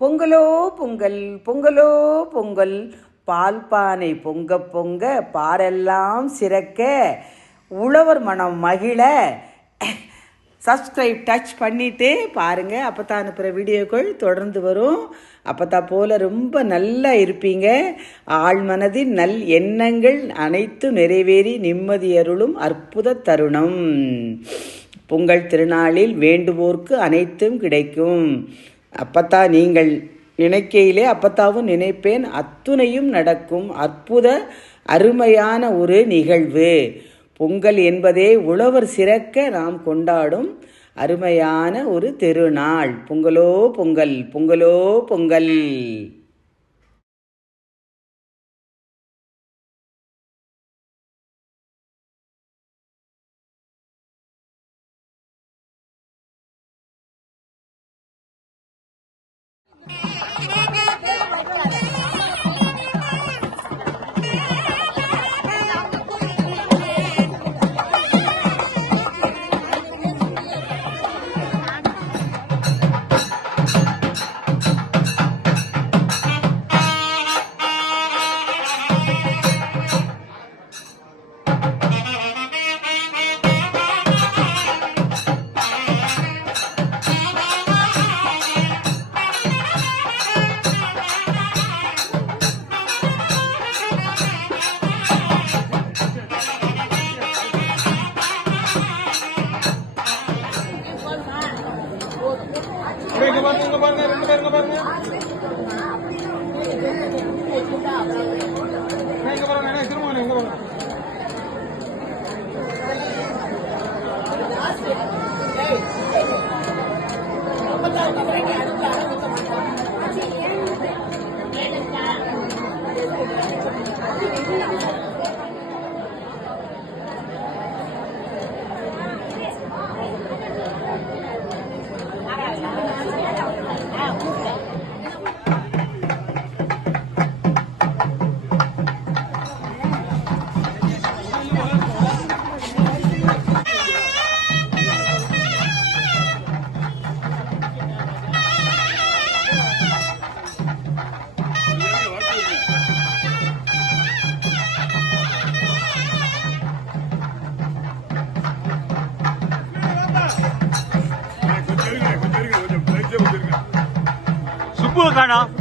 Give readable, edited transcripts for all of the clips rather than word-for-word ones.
பொங்கலோ பொங்கல் பொங்கலோ பொங்கல், பால் பானை பொங்க பொங்க பாரெல்லாம் சிறக்க, உழவர் மனம் மகிழ. சப்ஸ்கிரைப் டச் பண்ணிவிட்டு பாருங்கள், அப்போ தான் அனுப்புகிற வீடியோக்கள் தொடர்ந்து வரும். அப்போ தான் போல் ரொம்ப நல்லா இருப்பீங்க. ஆழ் மனதின் நல் எண்ணங்கள் அனைத்தும் நிறைவேறி நிம்மதி அருளும் அற்புத தருணம். பொங்கல் திருநாளில் வேண்டுவோர்க்கு அனைத்தும் கிடைக்கும். அப்பத்தான் நீங்கள் நினைக்கையிலே அப்பத்தாவும் நினைப்பேன், அத்துணையும் நடக்கும். அற்புத அருமையான ஒரு நிகழ்வு பொங்கல் என்பதே உழவர் சிறக்க நாம் கொண்டாடும் அருமையான ஒரு திருநாள். பொங்கலோ பொங்கல் பொங்கலோ பொங்கல். இங்க பாருங்க ரெண்டு பேருங்க பாருங்க. இங்க பாருங்க திரும்ப இங்க பாருங்க. சுப்பு காணோம்.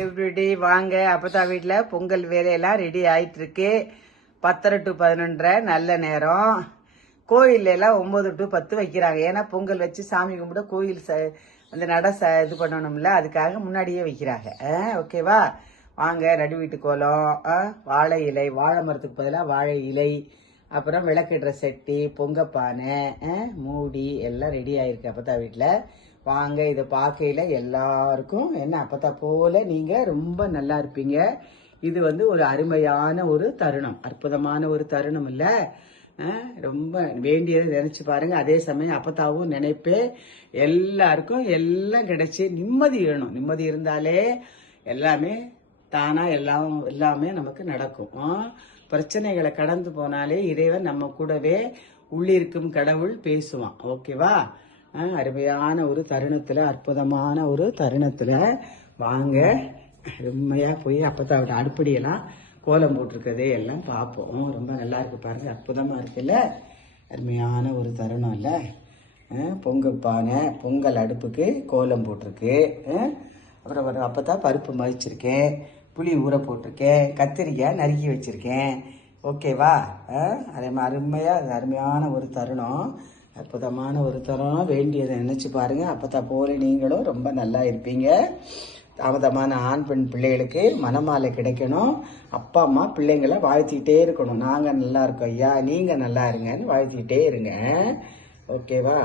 எவ்ரிடே வாங்க. அப்பதான் வீட்டில் பொங்கல் வேலையெல்லாம் ரெடி ஆயிட்டு இருக்கு. 10:30 to 11:30 நல்ல நேரம். கோயில்ல எல்லாம் 9 to 10 வைக்கிறாங்க. ஏன்னா பொங்கல் வச்சு சாமி கும்பிட கோயில் அந்த இது பண்ணணும்ல, அதுக்காக முன்னாடியே வைக்கிறாங்க. ஓகேவா? வாங்க. நடு வீட்டு கோலம், வாழை இலை, வாழை மரத்துக்கு பதிலாக வாழை இலை, அப்புறம் விளக்கிடுற செட்டி, பொங்கப்பானை, மூடி எல்லாம் ரெடி ஆயிருக்கு அப்பதான் வீட்டில். வாங்க. இதை பார்க்கையில எல்லாருக்கும் என்ன அப்பத்தா போல நீங்க ரொம்ப நல்லா இருப்பீங்க. இது ஒரு அருமையான ஒரு தருணம், அற்புதமான ஒரு தருணம் இல்ல? ரொம்ப வேண்டியதை நினைச்சு பாருங்க. அதே சமயம் அப்பத்தாவும் நினைப்பே எல்லாருக்கும் எல்லாம் கிடைச்சி நிம்மதி வேணும். நிம்மதி இருந்தாலே எல்லாமே தானா எல்லாமே நமக்கு நடக்கும். பிரச்சனைகளை கடந்து போனாலே இறைவன் நம்ம கூடவே உள்ளிருக்கும் கடவுள் பேசுவான். ஓகேவா? அருமையான ஒரு தருணத்துல, அற்புதமான ஒரு தருணத்துல வாங்க. அருமையா போய் அப்பத்தாவோட அடுப்படியெல்லாம் கோலம் போட்டிருக்கதே எல்லாம் பார்ப்போம். ரொம்ப நல்லா இருக்கு பாருங்க, அற்புதமா இருக்குல்ல? அருமையான ஒரு தருணம் இல்ல? பொங்கல் பானை, பொங்கல் அடுப்புக்கு கோலம் போட்டிருக்கு. அப்புறம் ஒரு அப்போ பருப்பு மதிச்சிருக்கேன், புளி ஊற போட்டிருக்கேன், கத்திரிக்காய் நறுக்கி வச்சுருக்கேன். ஓகேவா? அதே மாதிரி அருமையான ஒரு தருணம், அற்புதமான ஒரு தருணம். வேண்டியதை நினச்சி பாருங்கள். அப்போ போல நீங்களும் ரொம்ப நல்லா இருப்பீங்க. தாமதமான ஆண் பெண் பிள்ளைகளுக்கு மனமாலை கிடைக்கணும். அப்பா அம்மா பிள்ளைங்களை வாழ்த்திக்கிட்டே இருக்கணும். நாங்கள் நல்லா இருக்கோம் ஐயா, நீங்கள் நல்லா இருங்கன்னு வாழ்த்திக்கிட்டே இருங்க. ஓகேவா?